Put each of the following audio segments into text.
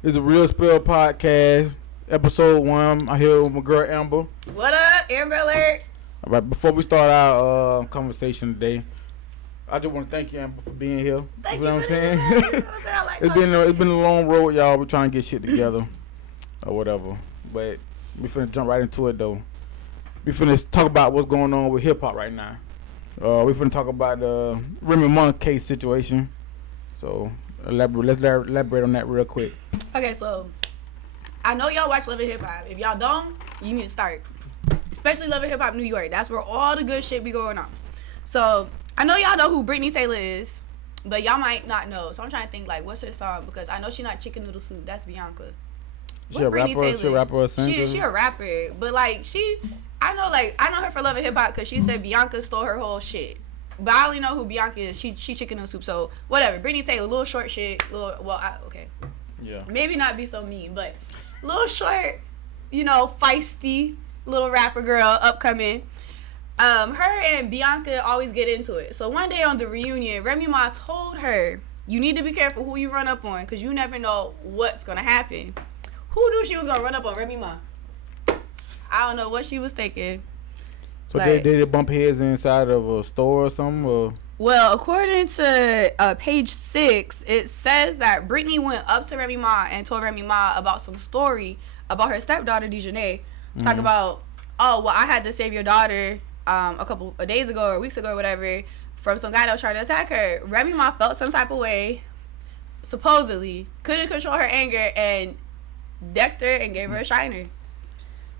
It's a Real Spill podcast, episode 1. I'm here with my girl Amber. What up, Ambur Alert? All right, before we start our conversation today, I just want to thank you, Amber, for being here. Thank you know you what I'm for saying? like it's been a long road, y'all. We're trying to get shit together or whatever. But we finna jump right into it though. We finna talk about what's going on with hip hop right now. We finna talk about the Remy Ma case situation. So let's elaborate on that real quick. Okay, so I know y'all watch Love and Hip Hop. If y'all don't, you need to start. Especially Love and Hip Hop New York. That's where all the good shit be going on. So I know y'all know who Brittany Taylor is, but y'all might not know. So I'm trying to think like, what's her song? Because I know she's not Chicken Noodle Soup. That's Bianca. She a rapper. She a rapper or singer. She a rapper, but like I know her for Love and Hip Hop because she said Bianca stole her whole shit. But I only know who Bianca is. She Chicken Noodle Soup. So whatever. Brittany Taylor, little short shit. Okay. Yeah. Maybe not be so mean, but little short, feisty little rapper girl, upcoming. Her and Bianca always get into it. So one day on the reunion, Remy Ma told her, "You need to be careful who you run up on, because you never know what's gonna happen." Who knew she was gonna run up on Remy Ma? I don't know what she was thinking. So they did bump heads inside of a store or something? Or? Well, according to page 6, it says that Brittany went up to Remy Ma and told Remy Ma about some story about her stepdaughter, Dejanay. Talk about, I had to save your daughter a couple of days ago or weeks ago or whatever from some guy that was trying to attack her. Remy Ma felt some type of way, supposedly, couldn't control her anger, and decked her and gave her a shiner.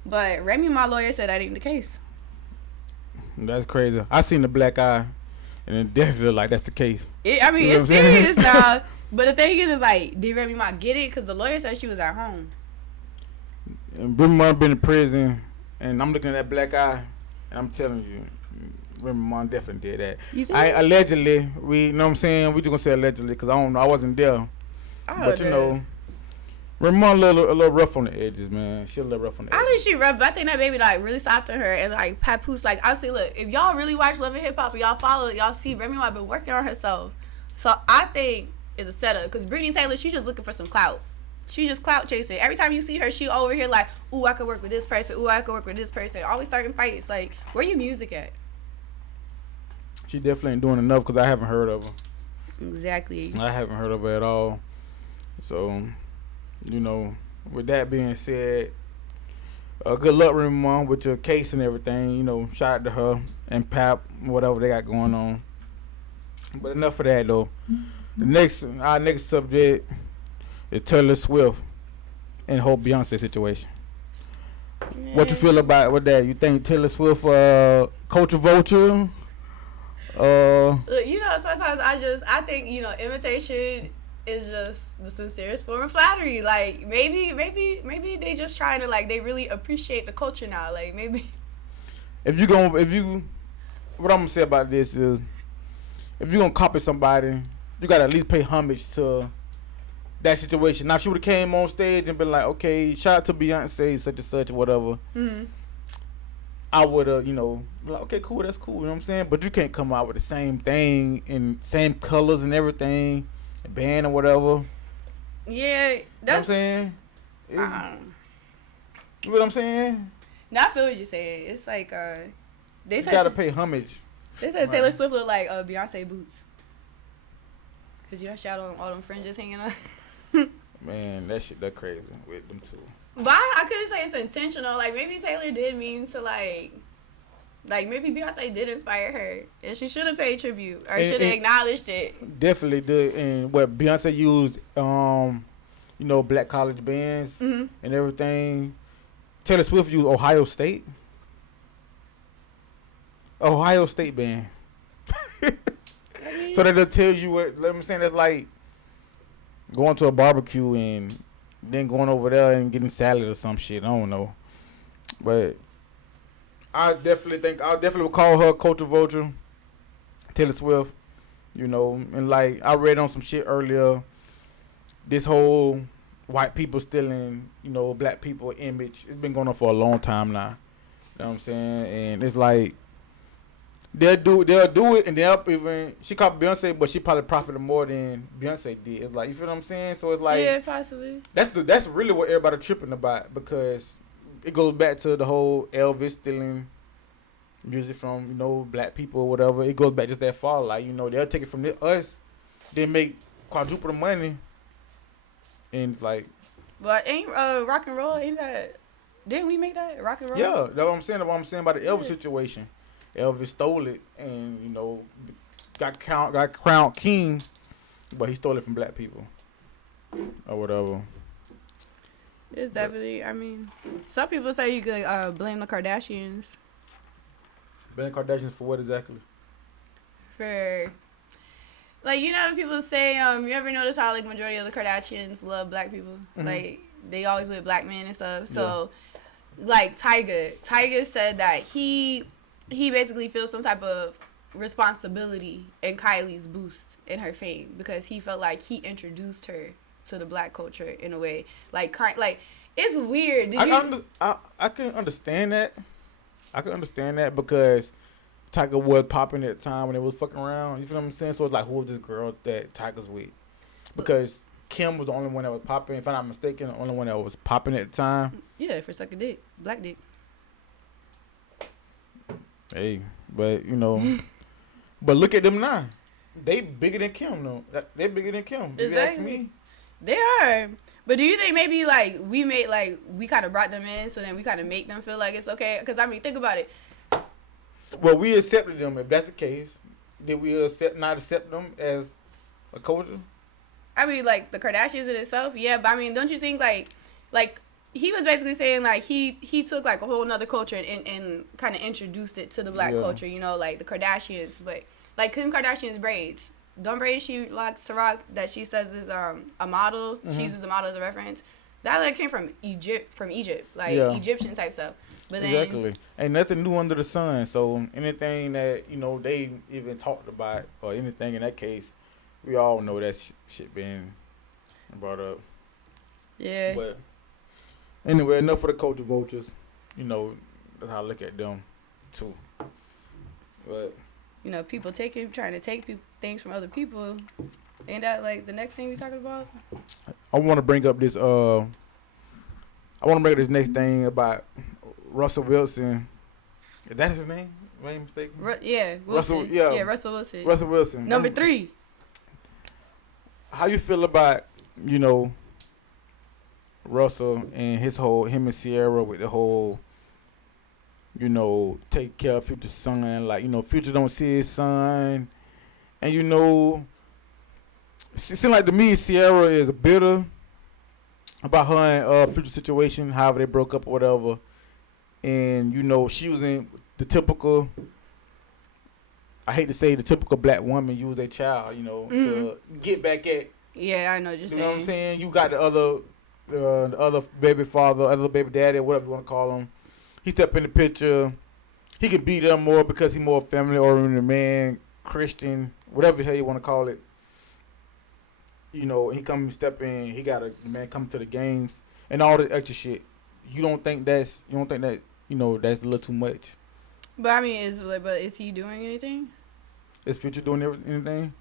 But Remy Ma lawyer said that ain't the case. That's crazy. I seen the black eye, and it definitely look like that's the case. It's serious now. But the thing is like, did Remy Ma get it? Because the lawyer said she was at home. And Remy Ma been in prison, and I'm looking at that black eye, and I'm telling you, Remy Ma definitely did that. You did? Allegedly, we know what I'm saying. We just gonna say allegedly because I don't know. I wasn't there. But Remy Ma a little rough on the edges, man. She a little rough on the edges. I think she rough, but I think that baby like really soft to her and like papoose. Like I say, look, if y'all really watch Love and Hip Hop and y'all follow it, y'all see Remy Ma been working on herself. So I think it's a setup because Brittany Taylor, she just looking for some clout. She just clout chasing. Every time you see her, she over here like, ooh, I could work with this person. Ooh, I could work with this person. Always starting fights. Like, where your music at? She definitely ain't doing enough because I haven't heard of her. Exactly. I haven't heard of her at all. So, with that being said, good luck, Remy Ma, with your case and everything. Shout out to her and Pap, whatever they got going on. But enough of that, though. Our next subject is Taylor Swift and whole Beyonce situation. Yeah. What you feel about with that? You think Taylor Swift culture vulture? Sometimes I think imitation is just the sincerest form of flattery. Like maybe they just trying to like they really appreciate the culture now. Like maybe what I'm gonna say about this is if you're gonna copy somebody, you gotta at least pay homage to that situation. Now if she would have came on stage and been like, okay, shout out to Beyonce, such and such or whatever. Mm-hmm. I would have, like, okay, cool, that's cool, you know what I'm saying? But you can't come out with the same thing and same colors and everything. Band or whatever. Yeah, that's you know what I'm saying. You know what I'm saying? No, I feel what you're saying. It's like they gotta pay homage. They said Taylor Swift look like Beyonce boots. Cause she had all them fringes hanging on. Man, that crazy with them two. But I couldn't say it's intentional. Like maybe Taylor did mean to like maybe Beyonce did inspire her, and she should have paid tribute or should have acknowledged it. Definitely did. And what Beyonce used, black college bands and everything. Taylor Swift used Ohio State band. So that'll tell you what. Let me say that's like going to a barbecue and then going over there and getting salad or some shit. I don't know, but. I'll definitely call her culture vulture, Taylor Swift, and like I read on some shit earlier, this whole white people stealing, black people image, it's been going on for a long time now. You know what I'm saying? And it's like, they'll do it, and they'll even she copied Beyonce, but she probably profited more than Beyonce did. It's like, you feel what I'm saying? So it's like, yeah, possibly. That's really what everybody tripping about, because it goes back to the whole Elvis stealing music from, black people or whatever. It goes back just that far. Like, they'll take it from us, they make quadruple the money, and it's like. But ain't rock and roll, ain't that? Didn't we make that rock and roll? Yeah, that's what I'm saying. That's what I'm saying about the Elvis situation. Elvis stole it, and got crowned king, but he stole it from black people or whatever. It's definitely. I mean, some people say you could blame the Kardashians. Blame Kardashians for what exactly? For, like, people say, you ever notice how, like, majority of the Kardashians love black people? Mm-hmm. Like, they always with black men and stuff. So, like, Tyga said that he basically feels some type of responsibility in Kylie's boost in her fame, because he felt like he introduced her to the black culture in a way. Like it's weird. I can understand that. I can understand that because Tyga was popping at the time when it was fucking around. You feel what I'm saying? So it's like, who was this girl that Tyga's with? Because Kim was the only one that was popping. If I'm not mistaken, the only one that was popping at the time. Yeah, for sucking dick. Black dick. Hey, but but look at them now. They bigger than Kim, though. They bigger than Kim. If you ask me. They are. But do you think maybe, like, we kind of brought them in, so then we kind of make them feel like it's okay? Because, I mean, think about it. Well, we accepted them. If that's the case, did we not accept them as a culture? I mean, like, the Kardashians in itself, yeah. But, I mean, don't you think, like he was basically saying, like, he took, like, a whole nother culture and kind of introduced it to the black culture, like the Kardashians. But, like, Kim Kardashian's braids. Them braids she likes to rock that she says is a model. Mm-hmm. She uses a model as a reference. That, like, came from Egypt, like Egyptian type stuff. But then, exactly. Ain't nothing new under the sun. So anything that they even talked about or anything in that case, we all know that shit being brought up. Yeah. But anyway, enough for the culture vultures. That's how I look at them too. But people trying to take things from other people. Ain't that, like, the next thing we talking about? I want to bring up this. This next thing about Russell Wilson. Is that his name? Am I mistaken? Wilson. Russell Wilson. Russell Wilson. Number 3. How you feel about Russell and him and Ciara with the whole take care of Future's son, like, Future don't see his son, and it seems like to me Ciara is bitter about her and Future situation, however they broke up or whatever, and she was in the typical, I hate to say, the typical black woman use their child, to get back at. Yeah, I know what you're saying. You know what I'm saying? You got the other baby father, other baby daddy, whatever you want to call him. He step in the picture. He can beat them more because he's more family-oriented man, Christian, whatever the hell you want to call it. He step in. He got a man come to the games and all the extra shit. You don't think that that's a little too much? But I mean, is he doing anything? Is Future doing anything?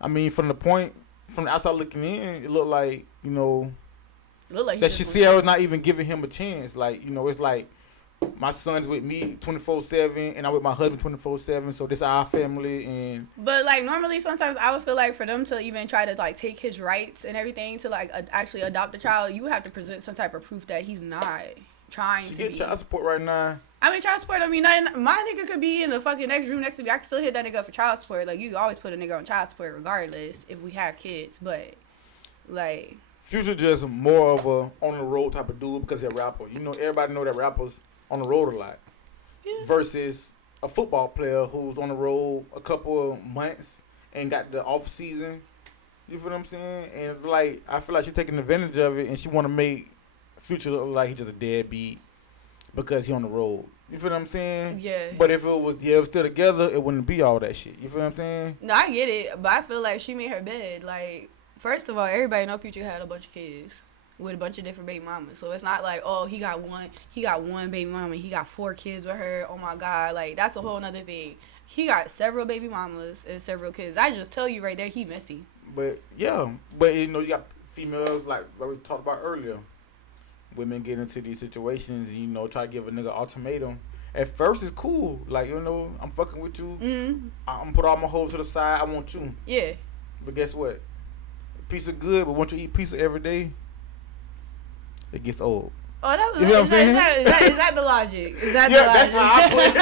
I mean, from the outside looking in, it looked like that Ciara's not even giving him a chance. Like, it's like, my son's with me 24/7, and I'm with my husband 24/7. So this is our family. And but, like, normally sometimes I would feel like for them to even try to, like, take his rights and everything to, like, actually adopt a child, you would have to present some type of proof that he's not trying to get child support right now. I mean, child support. I mean, my nigga could be in the fucking next room next to me. I can still hit that nigga up for child support. Like, you can always put a nigga on child support regardless if we have kids. But, like, Future just more of a on the road type of dude because he's a rapper. Everybody know that rappers on the road a lot. Yeah. Versus a football player who's on the road a couple of months and got the off season. You feel what I'm saying? And it's like, I feel like she's taking advantage of it, and she want to make Future look like he's just a deadbeat because he on the road. You feel what I'm saying? Yeah. But if it was still together, it wouldn't be all that shit. You feel what I'm saying? No, I get it, but I feel like she made her bed. Like, first of all, everybody know Future had a bunch of kids. with a bunch of different baby mamas. So it's not like, oh, he got one baby mama, he got 4 kids with her. Oh my God, like that's a whole nother thing. He got several baby mamas and several kids. I just tell you right there, he messy. But yeah, but you know, you got females like we talked about earlier. Women get into these situations and, you know, try to give a nigga ultimatum. At first, it's cool. Like, you know, I'm fucking with you. Mm-hmm. I'm gonna put all my hoes to the side. I want you. Yeah. But guess what? Pizza good, but once you eat pizza every day, it gets old. Oh, that was, you know what I'm saying? Is that the logic? Is that yeah, the logic? that's how I put it.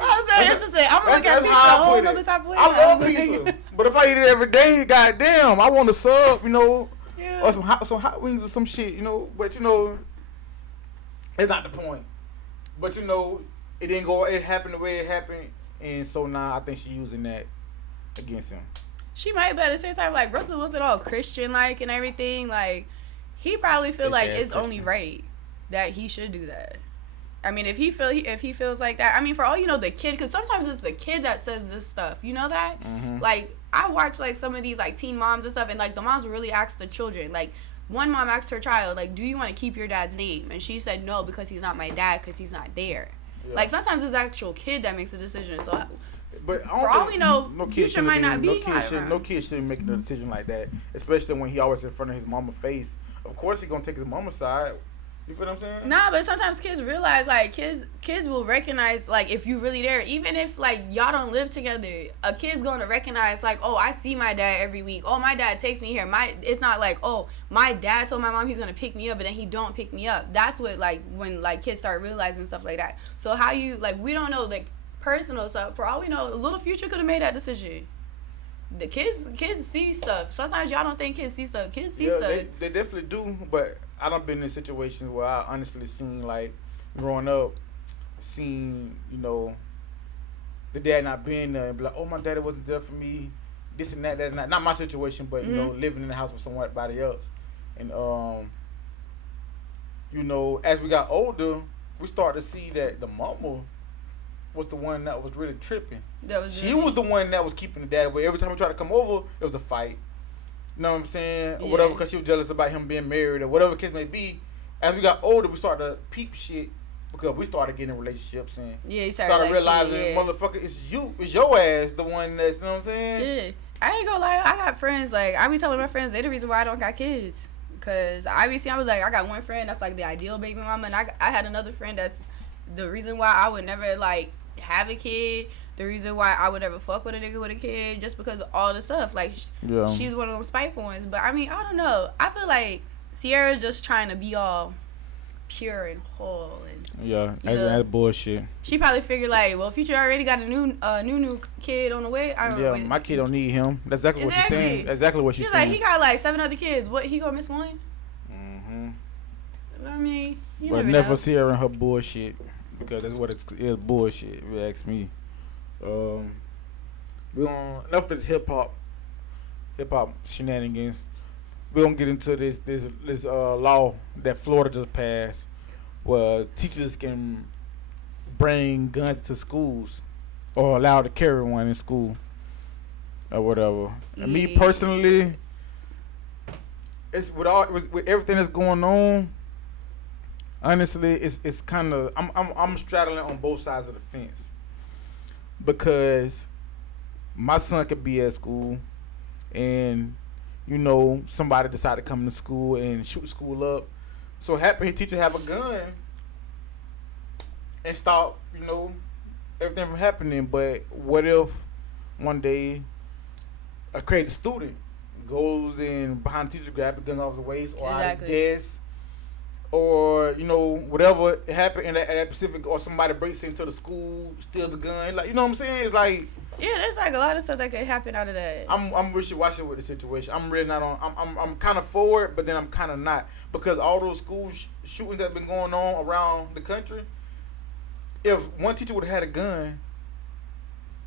I'm gonna look at pizza a whole other type of way. I love pizza, but if I eat it every day, goddamn, I want a sub, you know, yeah. or some hot wings or some shit, you know. But you know, it's not the point. But you know, it didn't go. It happened the way it happened, and so now I think she's using that against him. She might, but at the same time, like Russell wasn't all Christian like and everything. Like he probably feel like it's Christian. Only right that he should do that. I mean, if he feels like that, I mean, for all you know, the kid, because sometimes it's the kid that says this stuff. You know that? Mm-hmm. Like I watch like some of these like teen moms and stuff, and like the moms will really ask the children. Like one mom asked her child, like, "Do you want to keep your dad's name?" And she said no because he's not my dad because he's not there. Yeah. Like sometimes it's the actual kid that makes a decision. So. But for all we know, no kid future might not be. No kid shouldn't make a decision like that, especially when he always in front of his mama's face. Of course, he gonna take his mama's side. You feel what I'm saying? Nah, but sometimes kids realize, like, kids will recognize, like, if you really there, even if, like, y'all don't live together, a kid's gonna recognize, like, oh, I see my dad every week. Oh, my dad takes me here. It's not like, oh, my dad told my mom he's gonna pick me up, but then he don't pick me up. That's what, like, when, like, kids start realizing stuff like that. So how you, like, we don't know, like, personal stuff. For all we know, little Future could have made that decision. The kids see stuff. Sometimes y'all don't think kids see stuff. Kids see stuff. They definitely do, but I done been in situations where I honestly seen, like, growing up, you know, the dad not being there and be like, oh, my daddy wasn't there for me, this and that, that and that. Not my situation, but, you know, living in the house with somebody else. And, you know, as we got older, we started to see that the mama was the one that was really tripping. She was the one that was keeping the dad away. Every time we tried to come over, it was a fight. You know what I'm saying? Or whatever, because she was jealous about him being married or whatever the case may be. As we got older, we started to peep shit because we started getting in relationships and you started realizing, motherfucker, it's your ass the one that's, you know what I'm saying? Yeah. I ain't gonna lie, I got friends, like, I be telling my friends, they the reason why I don't got kids. Because I was like, I got one friend that's like the ideal baby mama, and I had another friend that's the reason why I would never, like, have a kid, the reason why I would never fuck with a nigga with a kid, just because of all the stuff. Like, she's one of them spiteful ones. But I mean, I don't know. I feel like Ciara's just trying to be all pure and whole. And that's bullshit. She probably figured like, well, Future already got a new kid on the way. My kid don't need him. That's exactly what she's saying. Exactly what she's saying. She's like, he got like 7 other kids. What, he gonna miss one? I mean, but never Ciara and her bullshit. Because that's what it's bullshit, if you ask me. We gonna enough is hip hop shenanigans. We gonna get into this law that Florida just passed, where teachers can bring guns to schools or allowed to carry one in school or whatever. And me personally, it's with everything that's going on. Honestly, it's kind of I'm straddling on both sides of the fence, because my son could be at school and, you know, somebody decide to come to school and shoot school up. So happen his teacher have a gun and stop, you know, everything from happening. But what if one day a crazy student goes in behind the teacher, grab the gun off his waist or out his desk, or, you know, whatever happened in that specific, or somebody breaks into the school, steals the gun, like, you know what I'm saying? It's like, yeah, there's like a lot of stuff that could happen out of that. I'm wishy-washy with the situation. I'm really not on. I'm kind of for it, but then I'm kind of not, because all those school shootings that have been going on around the country. If one teacher would have had a gun,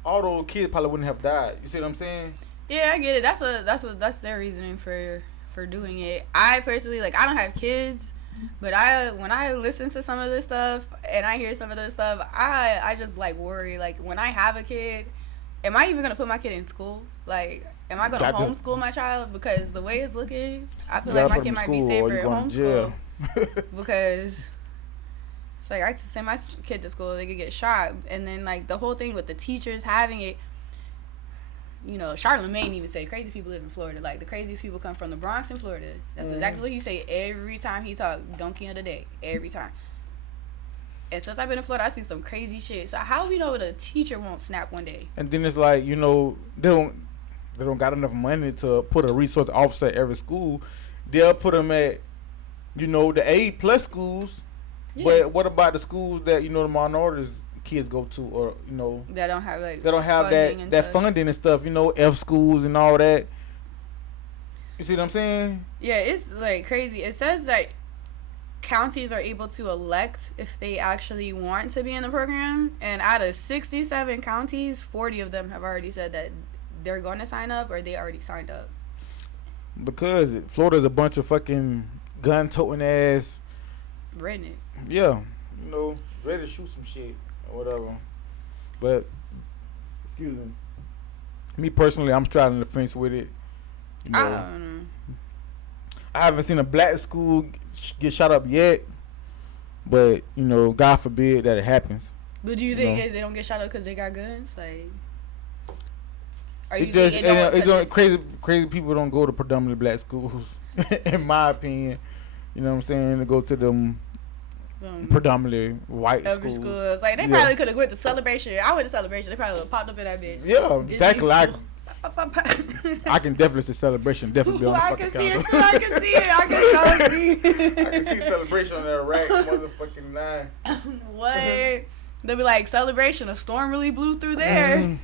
all those kids probably wouldn't have died. You see what I'm saying? Yeah, I get it. That's their reasoning for doing it. I personally, like, I don't have kids, but when I listen to some of this stuff and I hear some of this stuff, I just like worry. Like, when I have a kid, am I even gonna put my kid in school? Like, am I gonna homeschool my child? Because the way it's looking, I feel like my kid might be safer at homeschool. Because it's like I send my kid to school, they could get shot, and then like the whole thing with the teachers having it. You know, Charlamagne even say crazy people live in Florida. Like, the craziest people come from the Bronx in Florida. That's exactly what he say every time he talk. Donkey of the day. Every time. And since I've been in Florida, I see some crazy shit. So how we know the teacher won't snap one day? And then it's like, you know, they don't got enough money to put a resource officer at every school. They'll put them at, you know, the A+ schools. Yeah. But what about the schools that, you know, the minorities kids go to, or you know, that don't have like that funding and stuff, you know, F schools and all that. You see what I'm saying? Yeah, it's like crazy. It says that counties are able to elect if they actually want to be in the program, and out of 67 counties, 40 of them have already said that they're going to sign up or they already signed up. Because Florida's a bunch of fucking gun-toting ass rednecks. Yeah, you know, ready to shoot some shit. Whatever, but excuse me personally, I'm straddling the fence with it. You know, I haven't seen a black school get shot up yet, but you know, God forbid that it happens. But do you think they don't get shot up because they got guns? Like, are you crazy people don't go to predominantly black schools, in my opinion. You know what I'm saying? To go to them. Predominantly white schools. Like, they probably could have went to Celebration. I went to Celebration. They probably would have popped up in that bitch. Yeah, exactly. I can definitely see Celebration. Definitely be on the fucking counter. I can see it. I can see Celebration on that rack, motherfucking 9. What? They'll be like, Celebration, a storm really blew through there.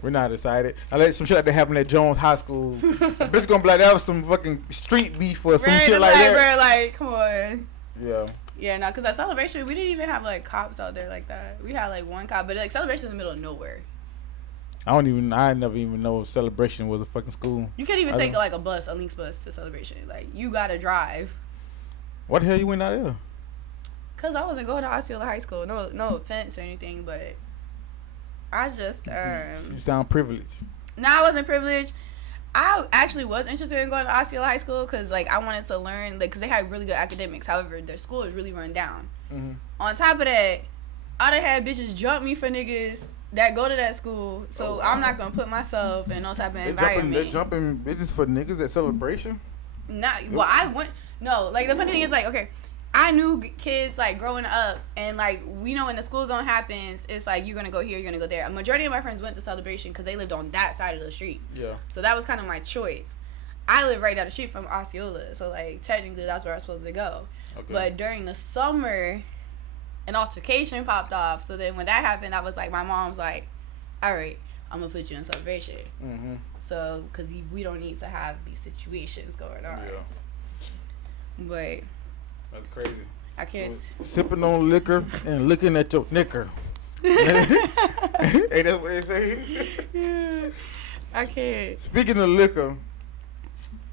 We're not excited. I let some shit like that happen at Jones High School. Bitch gonna be like, that was some fucking street beef or some shit like that. Bro, like, come on. Yeah. Yeah, no, because at Celebration, we didn't even have, like, cops out there like that. We had, like, one cop, but, like, Celebration in the middle of nowhere. I never even know Celebration was a fucking school. You can't even take, like, a Lynx bus to Celebration. Like, you gotta drive. What the hell you went out there? Because I wasn't going to Osceola High School. No offense or anything, but I just, You sound privileged. No, I wasn't privileged. I actually was interested in going to Osceola High School because, like, I wanted to learn, like, because they had really good academics. However, their school is really run down. Mm-hmm. On top of that, I done had bitches jump me for niggas that go to that school, so I'm not going to put myself in no type of environment. They jumping bitches for niggas at Celebration? No, like, the funny thing is, like, okay, I knew kids, like, growing up, and, like, we know when the school zone happens, it's like, you're going to go here, you're going to go there. A majority of my friends went to Celebration because they lived on that side of the street. Yeah. So that was kind of my choice. I live right down the street from Osceola, so, like, technically that's where I was supposed to go. Okay. But during the summer, an altercation popped off. So then when that happened, I was like, my mom's like, all right, I'm going to put you in Celebration. Mm-hmm. So, because we don't need to have these situations going on. Yeah. But... that's crazy. I can't. Sipping on liquor and looking at your knicker. Hey, that's what they say. Yeah. I can't. Speaking of liquor,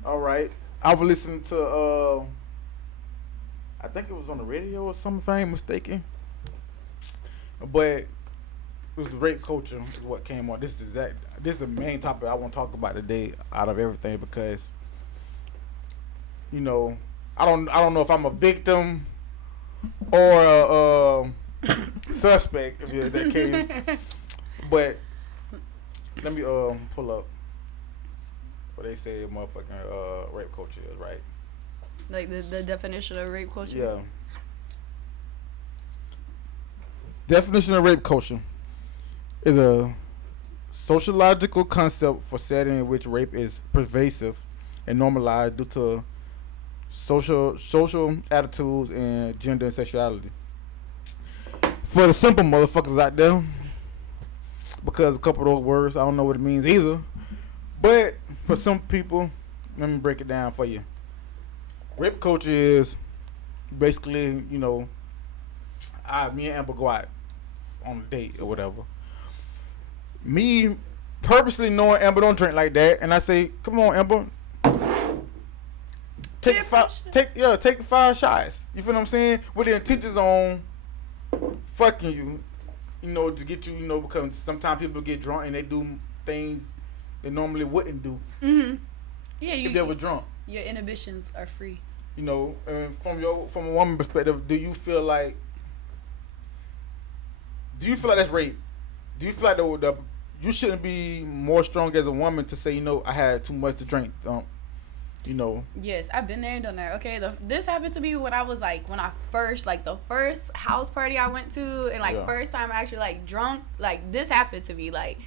all right. I was listening to, I think it was on the radio or something, if I ain't mistaken. But it was the rape culture is what came on. This is the main topic I want to talk about today out of everything because, you know, I don't know if I'm a victim or a suspect if you're that case. But let me pull up what they say motherfucking rape culture is, right? Like the definition of rape culture? Yeah. Definition of rape culture is a sociological concept for setting in which rape is pervasive and normalized due to social attitudes and gender and sexuality. For the simple motherfuckers out there, because a couple of those words I don't know what it means either, but for some people, let me break it down for you. Rape culture is basically, you know, me and Amber go out on a date or whatever. Me purposely knowing Amber don't drink like that, and I say, "Come on, Amber, take 5 shots." You feel what I'm saying? With the intentions on fucking you, you know, to get you, you know, because sometimes people get drunk and they do things they normally wouldn't do. Yeah, if they were drunk. Your inhibitions are free. You know, from a woman perspective, do you feel like that's rape? Do you feel like you shouldn't be more strong as a woman to say, you know, I had too much to drink? You know. Yes, I've been there and done that. Okay, this happened to me when I was like the first house party I went to, and first time I actually like drunk. Like this happened to me. Like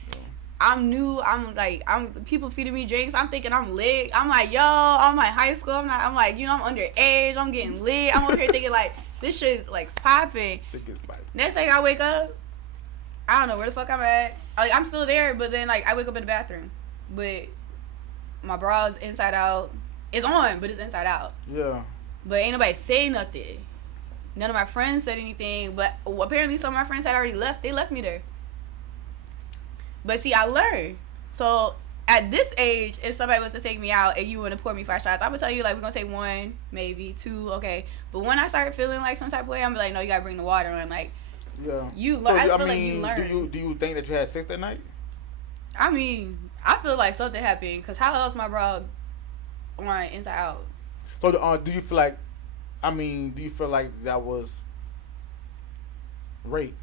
I'm new. I'm people feeding me drinks. I'm thinking I'm lit. I'm like, yo, I'm like high school. I'm like, you know, I'm underage. I'm getting lit. I'm over here thinking like this shit's like popping. Shit gets popping. Next thing I wake up, I don't know where the fuck I'm at. Like I'm still there, but then like I wake up in the bathroom, but my bra's inside out. It's on, but it's inside out. Yeah. But ain't nobody say nothing. None of my friends said anything, but apparently some of my friends had already left. They left me there. But see, I learned. So at this age, if somebody was to take me out and you want to pour me 5 shots, I would tell you like we're gonna take 1, maybe 2, okay. But when I start feeling like some type of way, I'm like, no, you gotta bring the water on. Like, yeah, you learn. So, I feel like you learn. Do you think that you had sex that night? I mean, I feel like something happened because how else my bra on inside out? So do you feel like? I mean, do you feel like that was rape?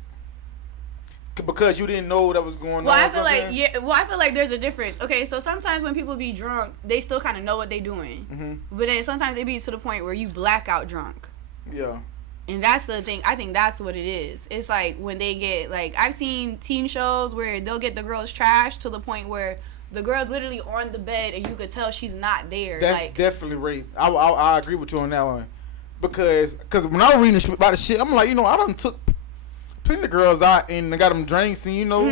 Because you didn't know that was going on. Well, I feel like there's a difference. Okay, so sometimes when people be drunk, they still kind of know what they doing. But then sometimes they be to the point where you blackout drunk. Yeah. And that's the thing. I think that's what it is. It's like when they get like I've seen teen shows where they'll get the girls trashed to the point where the girl's literally on the bed and you could tell she's not there. That's like, definitely rape. I agree with you on that one. Because when I was reading about the shit, I'm like, you know, I done took plenty of girls out and I got them drinks and, you know,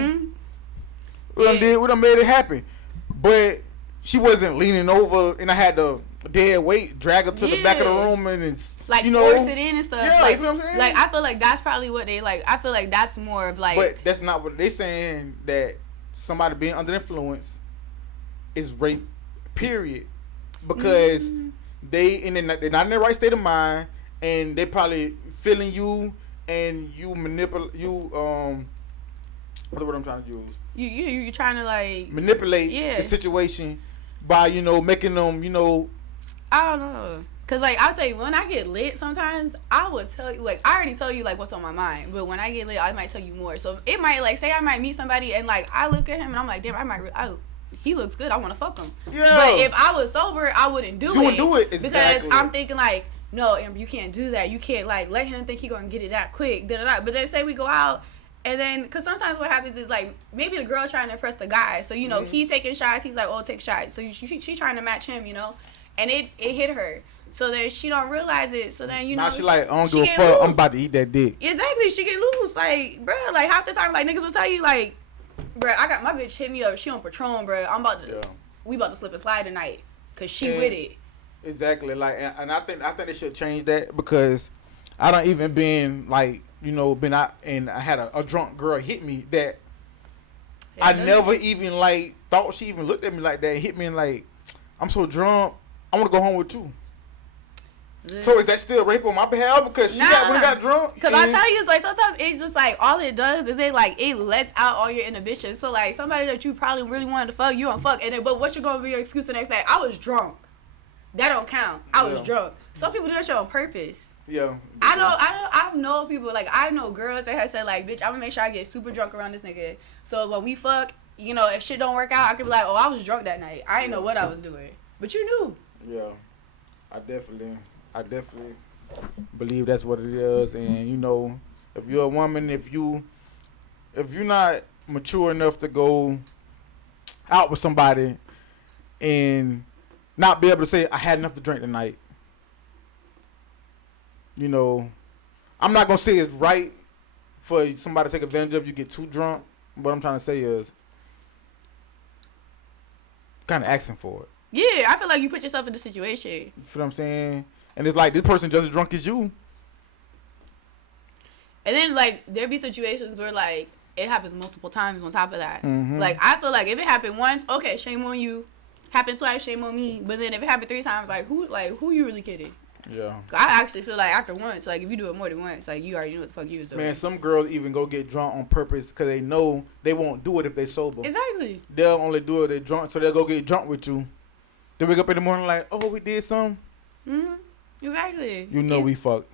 we done made it happen. But she wasn't leaning over and I had to dead weight drag her to the back of the room and it's, like, you know, force it in and stuff. Yeah, like, you know what I'm saying? Like, I feel like that's probably what they like. I feel like that's more of like. But that's not what they saying, that somebody being under influence is rape, period. Because they're not in their right state of mind and they probably feeling you and you manipulate what's the word I'm trying to use? You trying to like manipulate the situation by, you know, making them, you know. I don't know. Cause like I'll tell you, when I get lit, sometimes I would tell you, like I already tell you like what's on my mind, but when I get lit, I might tell you more. So it might like say I might meet somebody and like I look at him and I'm like, damn, he looks good, I want to fuck him. Yeah. But if I was sober, I wouldn't do it. You wouldn't do it exactly. Because I'm thinking like, no, Amber, you can't do that. You can't like let him think he gonna get it that quick. But then say we go out. And then, because sometimes what happens is, like, maybe the girl trying to impress the guy. So, you know, he taking shots. He's like, oh, take shots. So, she trying to match him, you know. And it hit her. So, then she don't realize it. So, then, you know. Now she like, I don't give a fuck. I'm about to eat that dick. Exactly. She get loose. Like, bro, like, half the time, like, niggas will tell you, like, bro, I got my bitch hit me up. She on Patron, bro. We about to slip and slide tonight. Because she with it. Exactly. Like, and I think they should change that because I don't even been, like, you know, been out and I had a drunk girl hit me that I never even like thought she even looked at me like that and hit me and like, I'm so drunk, I want to go home with you. So is that still rape on my behalf because she got drunk? Because I tell you, it's like sometimes it's just like all it does is it lets out all your inhibitions. So like somebody that you probably really wanted to fuck, you don't fuck, and then but what's gonna be your excuse the next day? I was drunk. That don't count. I was drunk. Some people do that shit on purpose. Yeah. I know people, like, I know girls that have said, like, bitch, I'm gonna make sure I get super drunk around this nigga. So when we fuck, you know, if shit don't work out, I could be like, oh, I was drunk that night. I didn't know what I was doing. But you knew. Yeah. I definitely believe that's what it is. And, you know, if you're a woman, if you're not mature enough to go out with somebody and not be able to say, I had enough to drink tonight. You know, I'm not going to say it's right for somebody to take advantage of you, get too drunk. What I'm trying to say is kind of asking for it. Yeah, I feel like you put yourself in the situation. You feel what I'm saying? And it's like, this person just as drunk as you. And then, like, there be situations where, like, it happens multiple times on top of that. Like, I feel like if it happened once, okay, shame on you. Happened twice, shame on me. But then if it happened 3 times, like, who you really kidding? Yeah. I actually feel like after once, like if you do it more than once, like you already knew what the fuck you was doing. Man, some girls even go get drunk on purpose because they know they won't do it if they sober. Exactly. They'll only do it if they drunk, so they'll go get drunk with you. They wake up in the morning like, oh, we did something. Exactly. You know we fucked.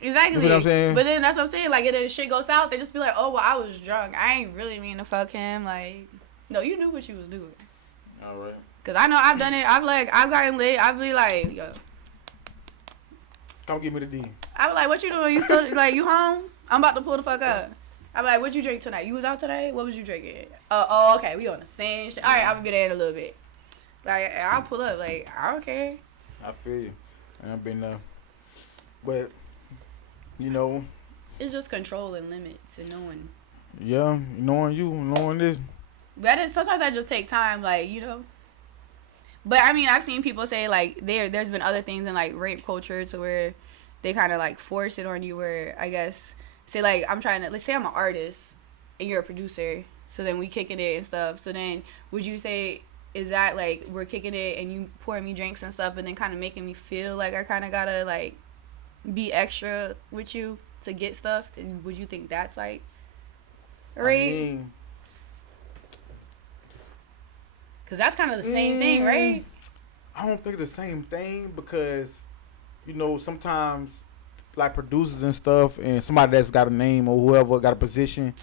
Exactly. You know what I'm saying? But then that's what I'm saying. Like, if the shit goes south, they just be like, oh, well, I was drunk. I ain't really mean to fuck him. Like, no, you knew what you was doing. All right. Because I know I've done it. I've gotten lit. I've be like, yo. Come give me the D. I be like, what you doing? You still, like, you home? I'm about to pull the fuck up. I be like, what you drink tonight? You was out today? What was you drinking? Oh, okay. We on the same shit. All right, I'm going to get in a little bit. Like, I'll pull up. Like, I don't care. I feel you. I've been there. But, you know. It's just control and limits and knowing. Yeah, knowing you, knowing this. But sometimes I just take time, like, you know. But, I mean, I've seen people say, like, there's been other things in, like, rape culture to where they kind of, like, force it on you where, I guess, say, like, let's say I'm an artist and you're a producer. So then we kicking it and stuff. So then would you say, is that, like, we're kicking it and you pouring me drinks and stuff and then kind of making me feel like I kind of got to, like, be extra with you to get stuff? And would you think that's, like, rape? I mean, because that's kind of the same thing, right? I don't think it's the same thing because, you know, sometimes, like, producers and stuff and somebody that's got a name or whoever got a position,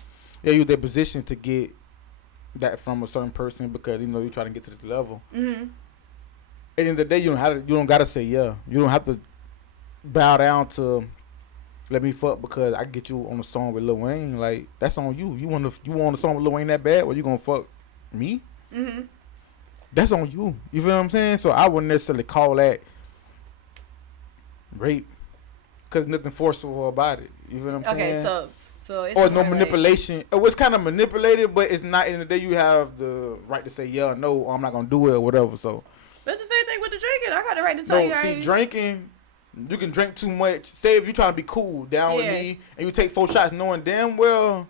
they use their position to get that from a certain person because, you know, you try to get to this level. Mm-hmm. At the end of the day, you don't gotta say yeah. You don't have to bow down to let me fuck because I get you on a song with Lil Wayne. Like, that's on you. You want a song with Lil Wayne that bad, or you gonna fuck me? Mm-hmm. That's on you. You feel what I'm saying? So I wouldn't necessarily call that rape because nothing forceful about it. You feel what I'm saying? Okay, so it's or no more manipulation. It was kind of manipulated, but it's not. In the day, you have the right to say yeah, or no, or I'm not gonna do it or whatever. So that's the same thing with the drinking. I got the right to tell you. See, drinking, you can drink too much. Say if you're trying to be cool down with me and you take 4 shots, knowing damn well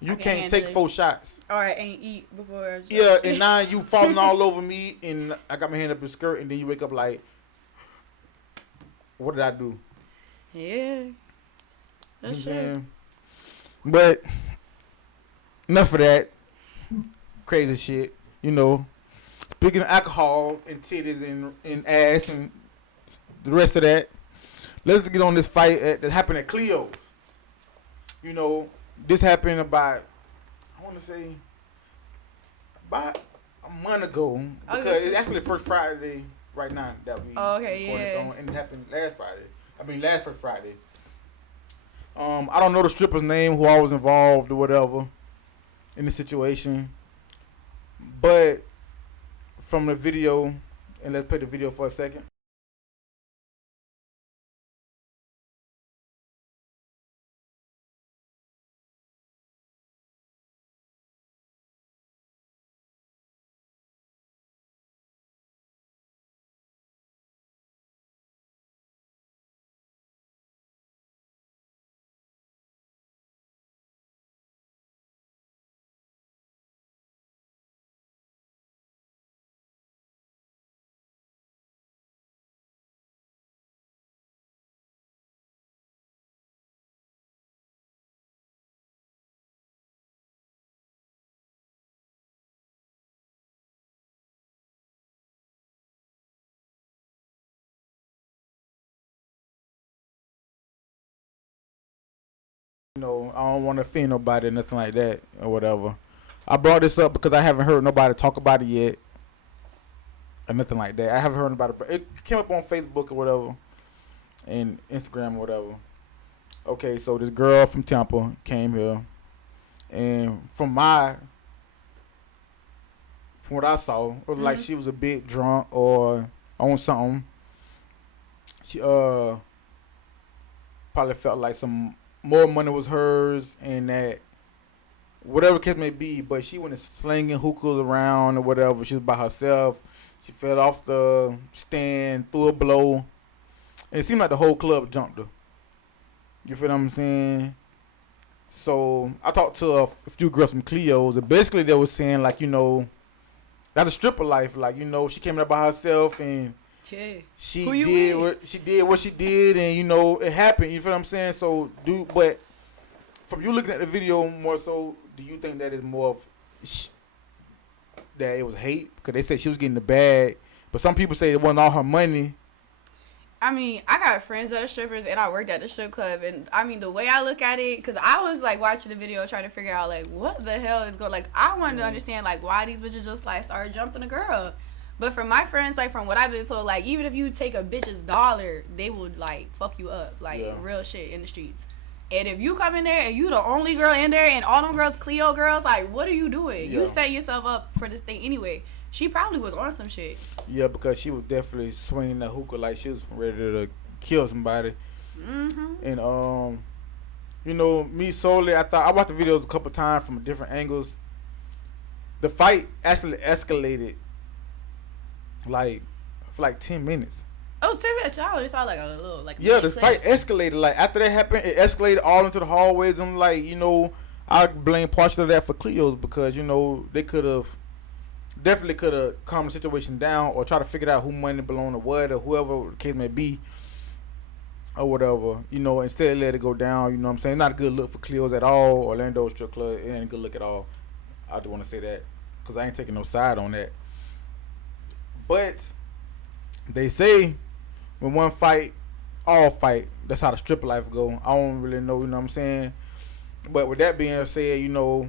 you can't take 4 shots. Or I ain't eat before. Yeah, and now you falling all over me, and I got my hand up your skirt, and then you wake up like, what did I do? Yeah, that's shit. But enough of that crazy shit. You know, speaking of alcohol and titties and ass and the rest of that, let's get on this fight that happened at Cleo's. You know, this happened about, I want to say, about a month ago. Because it's actually the first Friday right now that we recorded this on, and it happened last first Friday. I don't know the stripper's name, who I was involved or whatever in the situation. But from the video, and let's play the video for a second. You know, I don't want to offend nobody or nothing like that or whatever. I brought this up because I haven't heard nobody talk about it yet or nothing like that. I haven't heard about it. It came up on Facebook or whatever and Instagram or whatever. Okay, so this girl from Tampa came here, and from what I saw, it was like she was a bit drunk or on something. She probably felt like some more money was hers, and that whatever the case may be, but she went slinging hookahs around or whatever. She was by herself. She fell off the stand, threw a blow, and it seemed like the whole club jumped her. You feel what I'm saying? So I talked to a few girls from Cleo's, and basically they were saying, like, you know, that's a stripper life. Like, you know, she came up by herself and Okay. She did what she did, and you know it happened. You feel what I'm saying? So, but from you looking at the video more so, do you think that is more of that it was hate? Because they said she was getting the bag, but some people say it wasn't all her money. I mean, I got friends that are strippers, and I worked at the strip club, and I mean, the way I look at it, because I was like watching the video trying to figure out like what the hell is going. Like, I wanted to understand like why these bitches just like started jumping a girl. But from my friends, like from what I've been told, like even if you take a bitch's dollar, they would like fuck you up, like real shit in the streets. And if you come in there and you the only girl in there, and all them girls Cleo girls, like what are you doing? You set yourself up for this thing anyway. She probably was on some shit. Yeah, because she was definitely swinging the hookah like she was ready to kill somebody. Mm-hmm. And you know, me solely, I watched the videos a couple times from different angles. The fight actually escalated like for like 10 minutes. Oh, 10 minutes. I only saw like a little like. Yeah, the fight escalated. Like after that happened, it escalated all into the hallways. I'm like, you know, I blame partially of that for Cleo's because you know they definitely could have calmed the situation down or try to figure out who money belonged to what or whoever the case may be or whatever, you know, instead let it go down, you know what I'm saying? Not a good look for Cleo's at all. Orlando strip club, it ain't a good look at all. I do want to say that because I ain't taking no side on that. But they say when one fight, all fight. That's how the stripper life go. I don't really know, you know what I'm saying? But with that being said, you know,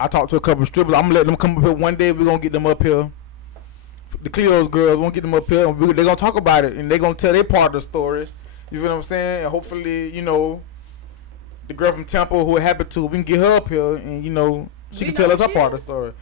I talked to a couple of strippers. I'm gonna let them come up here one day. We're gonna get them up here. The Cleo's girls, we're gonna get them up here. They're gonna talk about it and they're gonna tell their part of the story. You feel what I'm saying? And hopefully, you know, the girl from Temple who it happened to, we can get her up here and, you know, she can tell us her part of the story.